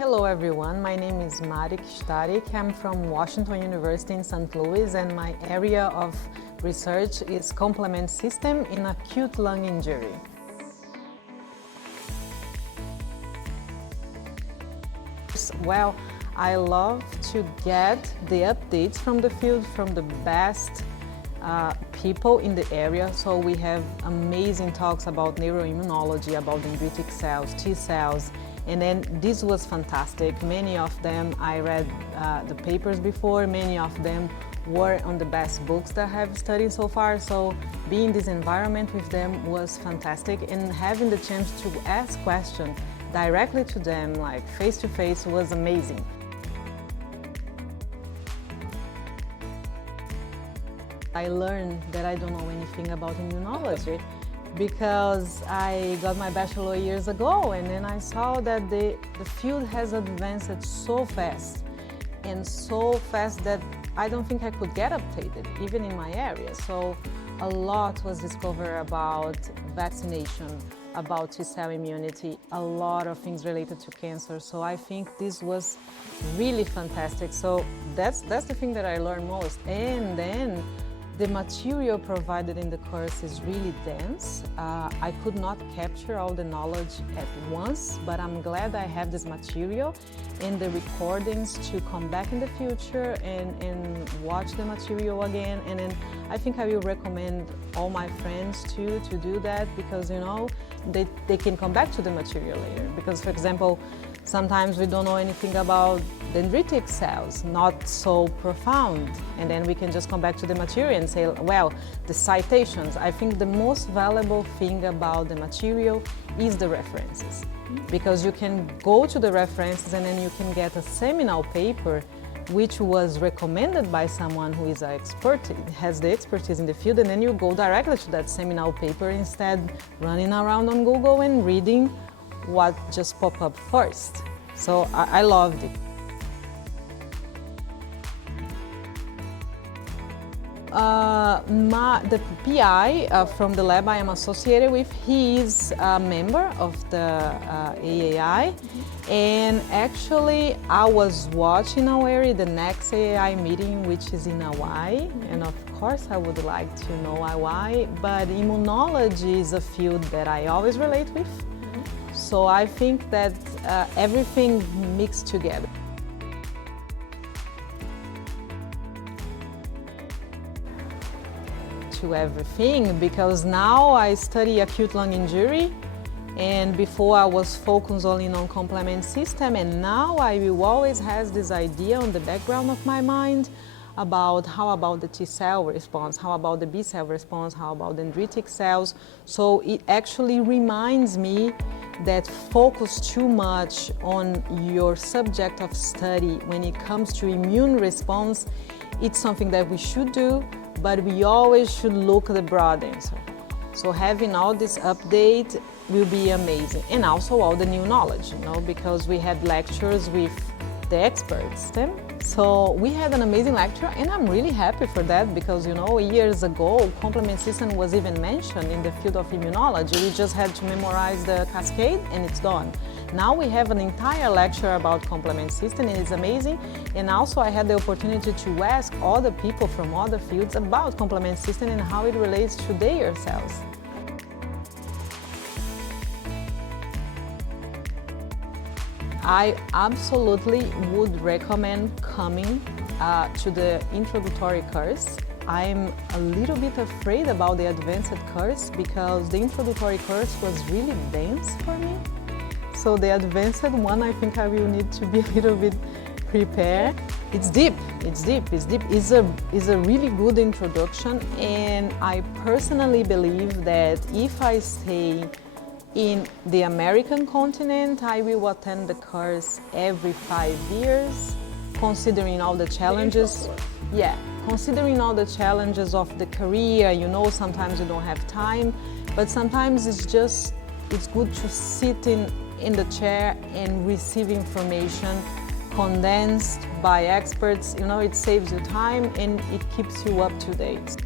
Hello everyone, my name is Márick, Starick. I'm from Washington University in St. Louis, and my area of research is complement system in acute lung injury. Well, I love to get the updates from the field, from the best people in the area. So we have amazing talks about neuroimmunology, about dendritic cells, T cells, and then this was fantastic. Many of them, I read the papers before, many of them were on the best books that I have studied so far. So being in this environment with them was fantastic, and having the chance to ask questions directly to them, like face to face, was amazing. I learned that I don't know anything about immunology because I got my bachelor years ago, and then I saw that the field has advanced so fast that I don't think I could get updated, even in my area. So a lot was discovered about vaccination, about T-cell immunity, a lot of things related to cancer. So I think this was really fantastic. So that's the thing that I learned most. And then the material provided in the course is really dense. I could not capture all the knowledge at once, but I'm glad I have this material and the recordings to come back in the future and watch the material again. And then I think I will recommend all my friends too to do that, because you know they can come back to the material later. Because for example, sometimes we don't know anything about dendritic cells, not so profound, and then we can just come back to the material and say, well, the citations. I think the most valuable thing about the material is the references, because you can go to the references and then you can get a seminal paper which was recommended by someone who is an expert, has the expertise in the field, and then you go directly to that seminal paper instead running around on Google and reading what just popped up first. So I loved it. The PI from the lab I am associated with, he is a member of the AAI, and actually I was watching already the next AAI meeting, which is in Hawaii, and of course I would like to know Hawaii, but immunology is a field that I always relate with, so I think that everything mixed together. To everything, because now I study acute lung injury, and before I was focused only on complement system, and now I will always have this idea on the background of my mind about how about the T-cell response, how about the B-cell response, how about dendritic cells. So it actually reminds me that focus too much on your subject of study when it comes to immune response, it's something that we should do, but we always should look at the broad answer. So having all this update will be amazing. And also all the new knowledge, you know, because we had lectures with the experts. So we had an amazing lecture, and I'm really happy for that, because you know, years ago, complement system was even mentioned in the field of immunology. We just had to memorize the cascade and it's done. Now we have an entire lecture about complement system, and it's amazing. And also I had the opportunity to ask other people from other fields about complement system and how it relates to their cells. I absolutely would recommend coming to the introductory course. I'm a little bit afraid about the advanced course because the introductory course was really dense for me. So the advanced one, I think I will need to be a little bit prepared. It's deep, it's deep, it's deep. It's a really good introduction, and I personally believe that if I stay in the American continent, I will attend the course every 5 years, considering all the challenges. Yeah, considering all the challenges of the career, you know, sometimes you don't have time, but sometimes it's good to sit in the chair and receive information condensed by experts. You know, it saves you time and it keeps you up to date.